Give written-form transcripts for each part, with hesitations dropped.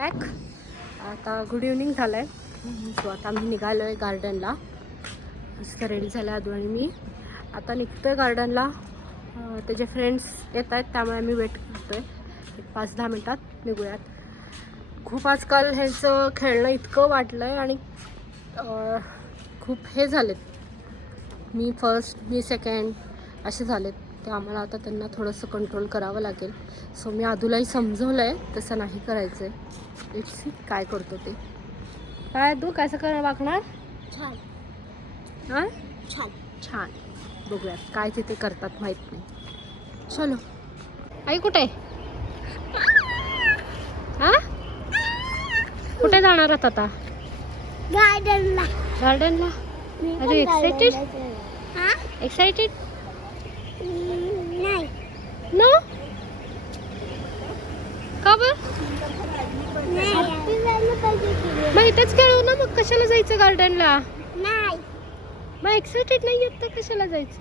Back. आता good evening झालं आहे. सो आता आम्ही निघालो आहे गार्डनला. मस्त रेडी झालं आदू आणि मी. आता निघतो आहे गार्डनला. त्याचे फ्रेंड्स येत आहेत त्यामुळे आम्ही वेट करतो आहे. एक 5-10 मिनटात निघूयात. खूप आजकाल ह्यांचं खेळणं इतकं वाटलं आहे आणि खूप हे झालेत. मी फर्स्ट मी सेकंड असे झालेत. ते आम्हाला आता त्यांना थोडंसं कंट्रोल करावं लागेल. सो मी आदूलाही समजवलं आहे तसं नाही करायचं आहे. लेट्स सी काय करतो ते. काय आदू कसं कर वागणार? छान. हां छान छान. बघूयात काय तिथे करतात माहीत नाही. चलो. आई कुठे? हां कुठे जाणार आहात आता? गार्डनला. गार्डनला. अरे एक्साइटेड? हां एक्साइटेड? नाही. नो का बर? नाही मग इथेच खेळू ना. मग कशाला जायचं गार्डनला? नाही. मग एक्साइटेड नाही येत तर कशाला जायचं?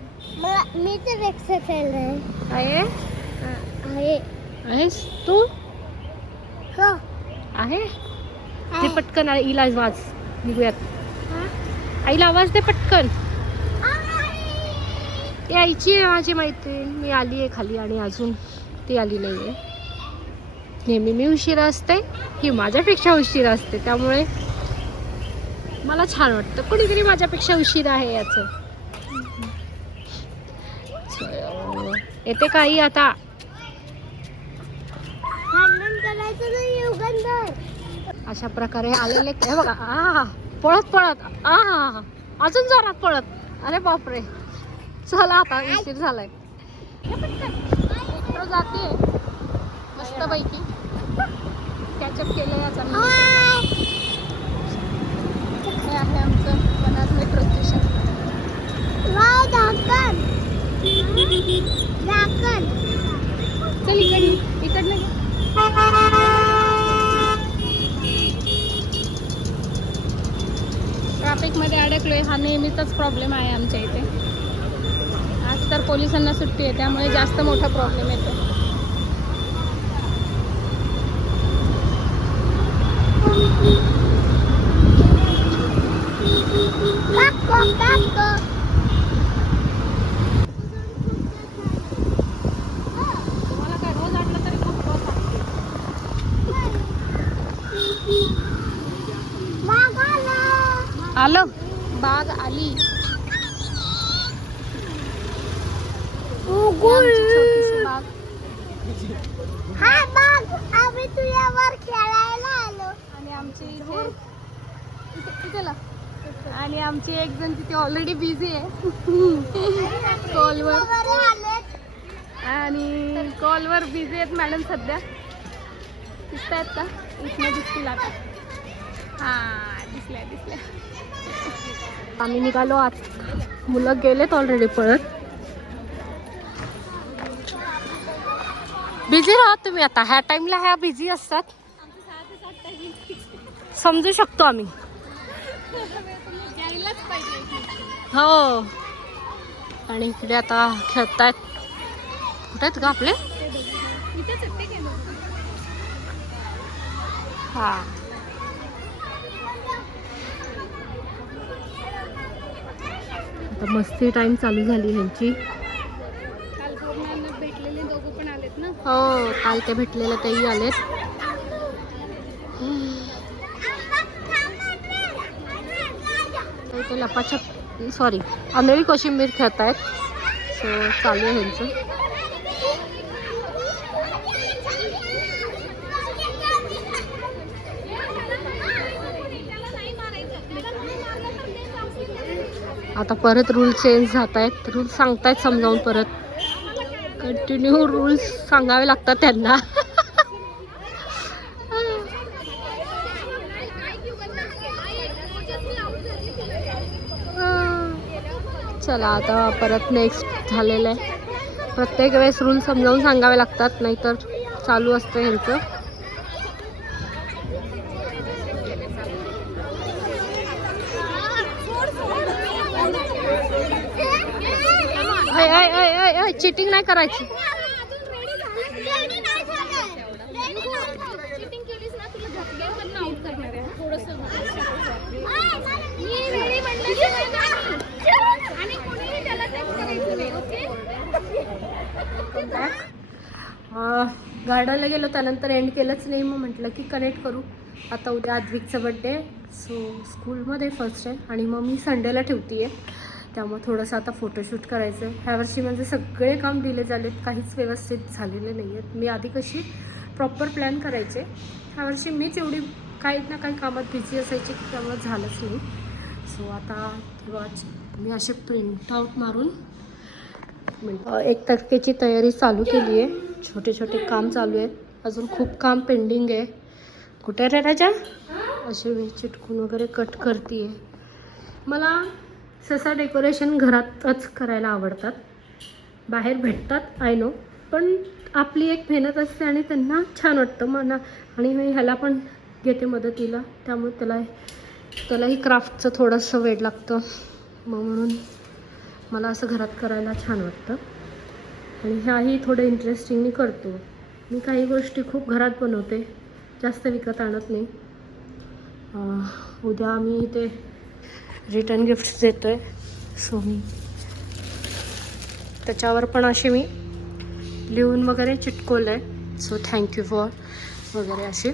मी तर एक्सरसाइज आहे. आहे. आहेस तू? हो. आहे ते पटकन आईला आवाज निघूयात. आईला आवाज दे पटकन. ती आईची आहे माझी मैत्रीण. मी आली आहे खाली आणि अजून ती आली नाही आहे. नेहमी मी उशिरा असते, ही माझ्यापेक्षा उशिरा असते. त्यामुळे मला छान वाटतं कोणीतरी माझ्यापेक्षा उशिरा आहे याचं. येते काही आता. अशा प्रकारे आलेले हे बघा. पळत पळत अजून जोरात पळत. अरे बापरे. चला आता उशीर झालाय. मेट्रो जाते मस्त पैकी. कॅचअप केलं याचा. हे आहे आमचं वनाज मेट्रो स्टेशन. चल इकडनं घे. ट्रॅफिकमध्ये अडकलोय. हा नेहमीचाच प्रॉब्लेम आहे आमच्या इथे. आज तर पोलिसांना सुट्टी आहे त्यामुळे जास्त मोठा प्रॉब्लेम येतो. तुम्हाला काय रोज आणलं तरी खूप रोज आलं. बाग आली. छोटीशी बाग. हा बाग आम्ही तुझ्यावर खेळायला आलो. आणि आमची इथे आणि आमची एक जण तिथे ऑलरेडी बिझी आहे कॉलवर. आणि कॉलवर बिझी आहेत मॅडम सध्या. दिसत आहेत का? इथनं दिसतील आता. हां दिसल्या. आम्ही निघालो आत. मुलं गेलेत ऑलरेडी पळत. बिझी राहा तुम्ही आता. ह्या टाइमला ह्या बिझी असतात. समजू शकतो आम्ही. हो. आणि इकडे आता खेळतायत. कुठे आहेत का आपले? हा आता मस्ती टाइम चालू झाली ह्यांची. भेटलेले दोघं पण आलेत ना. हो काल ते भेटलेले तेही आलेत. ते लपाछप सॉरी अंधळी कोशिंबीर खेळत आहेत. सो चालू आहे ह्यांचं. आता परत रूल चेंज जात आहेत. रूल सांगतायत समजावून परत. कंटिन्यू रूल्स सांगावे लागतात त्यांना. चला आता परत नेक्स्ट झालेलं आहे. प्रत्येक वेळेस रूल समजावून सांगावे लागतात नाहीतर चालू असतं ह्यांचं. चिटिंग नाही करायची. आणि कोणीही त्याला टच करायचं नाही. ओके. गार्डनला गेलो त्यानंतर एंड केलंच नाही. मग म्हटलं की कनेक्ट करू. आता उद्या आद्विकचा बड्डे, सो स्कूलमध्ये फर्स्ट आहे आणि मग मी संडेला ठेवते आहे. त्यामुळे थोडंसं आता फोटोशूट करायचं आहे. ह्यावर्षी म्हणजे सगळे काम डिले झालेत, काहीच व्यवस्थित झालेले नाही आहेत. मी आधी कशी प्रॉपर प्लॅन करायचे, ह्यावर्षी मीच एवढी काही ना काही कामात बिझी असायची की त्यामुळे झालंच नाही. सो आता तेव्हा मी असे प्रिंटआउट मारून 1 तारखेची तयारी चालू केली आहे. छोटे छोटे काम चालू आहेत, अजून खूप काम पेंडिंग आहे. कुठे रे राजा? असे मी चिटकून वगैरे कट करते आहे. मला सहसा डेकोरेशन घरातच करायला आवडतात. बाहेर भेटतात आय नो, पण आपली एक मेहनत असते आणि त्यांना छान वाटतं मना. आणि मी ह्याला पण घेते मदतीला, त्यामुळे त्यालाही क्राफ्टचं थोडंसं वेड लागतं. मग म्हणून मला असं घरात करायला छान वाटतं आणि ह्याही थोडं इंटरेस्टिंगली करतो. मी काही गोष्टी खूप घरात बनवते, जास्त विकत आणत नाही. उद्या आम्ही इथे रिटर्न गिफ्ट्स देतो आहे, सो मी त्याच्यावर पण असे मी लिहून वगैरे चिटकवलं आहे. सो थँक्यू फॉर वगैरे असे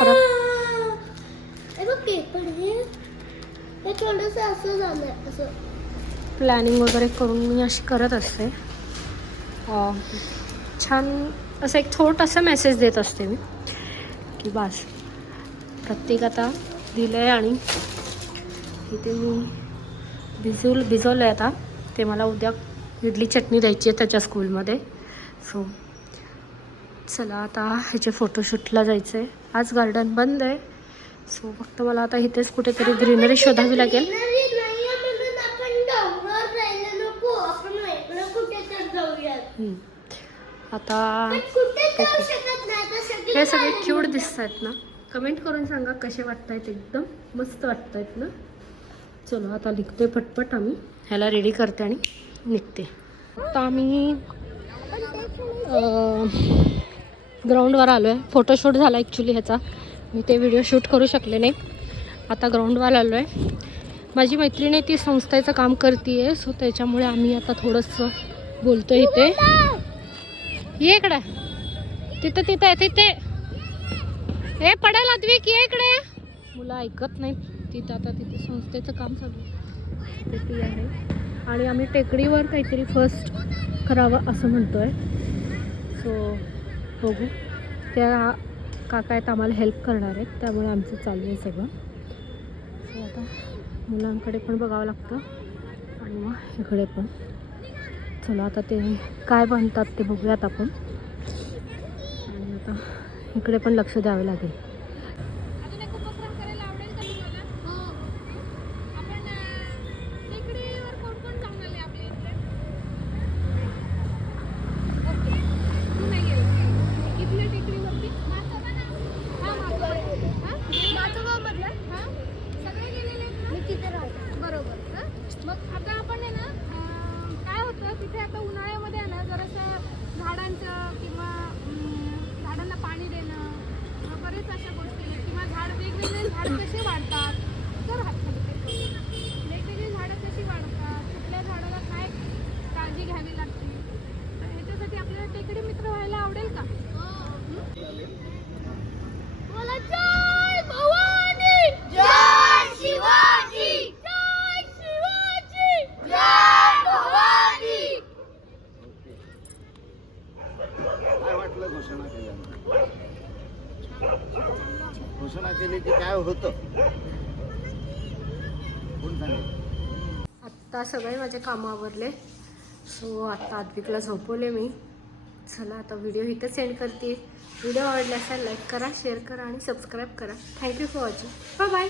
परत प्लॅनिंग वगैरे करून मी अशी करत असते. छान असं एक छोटासा मेसेज देत असते मी की बस प्रत्येक आता दिलं आहे. आणि इथे मी भिजवलं आहे आता. ते मला उद्या इडली चटणी द्यायची आहे त्याच्या स्कूलमध्ये. सो चला आता ह्याचे फोटोशूटला जायचं आहे. आज गार्डन बंद आहे, सो फक्त मला आता इथेच कुठेतरी ग्रीनरी शोधावी लागेल. आता हे सगळे क्यूट दिसत आहेत ना? कमेंट करून सांगा कसे वाटत आहेत. एकदम मस्त वाटत आहेत ना? चलो आता लिखते पटपट. आम्ही ह्याला रेडी करते आणि निघते. आता आम्ही ग्राउंडवर आलो आहे. फोटोशूट झाला ॲक्च्युली ह्याचा, मी ते व्हिडिओ शूट करू शकले नाही. आता ग्राउंडवर आलो आहे. माझी मैत्रिणी ती संस्थेचं काम करते आहे, सो त्याच्यामुळे आम्ही आता थोडंसं बोलतो इथे. ये इकडे, तिथं आहे तिथे. हे पडेल आद्विक, ये इकडे. मुलं ऐकत नाहीत. तिथं आता तिथे संस्थेचं काम चालू आहे आणि आम्ही टेकडीवर काहीतरी फर्स्ट करावं असं म्हणतो आहे. सो बघू, त्या काका आहेत आम्हाला हेल्प करणार आहेत, त्यामुळे आमचं चालू आहे सगळं. सो आता मुलांकडे पण बघावं लागतं आणि मग इकडे पण. चला आता ते काय बनतात ते बघूयात आपण. आणि आता इकडे पण लक्ष द्यावं लागेल. मग आता आपण आहे ना, काय होतं तिथे आता उन्हाळ्यामध्ये आहे ना जरासं झाडांचं किंवा झाडांना पाणी देणं, बरेच अशा गोष्टी किंवा वेगवेगळे झाड कसे वाढतात तर वेगवेगळी झाडं कशी वाढतात, कुठल्या झाडाला काय काळजी घ्यावी लागते, तर ह्याच्यासाठी आपल्याला टेकडी मित्र व्हायला आवडेल का? घोषणा केली की काय होतं? आत्ता सगळे माझे कामं आवरले. सो आता आद्विकला झोपवले मी. चला आता व्हिडिओ इथं सेंड करते. व्हिडिओ आवडला असेल लाईक करा, शेअर करा आणि सबस्क्राईब करा. Thank you for watching. Bye bye.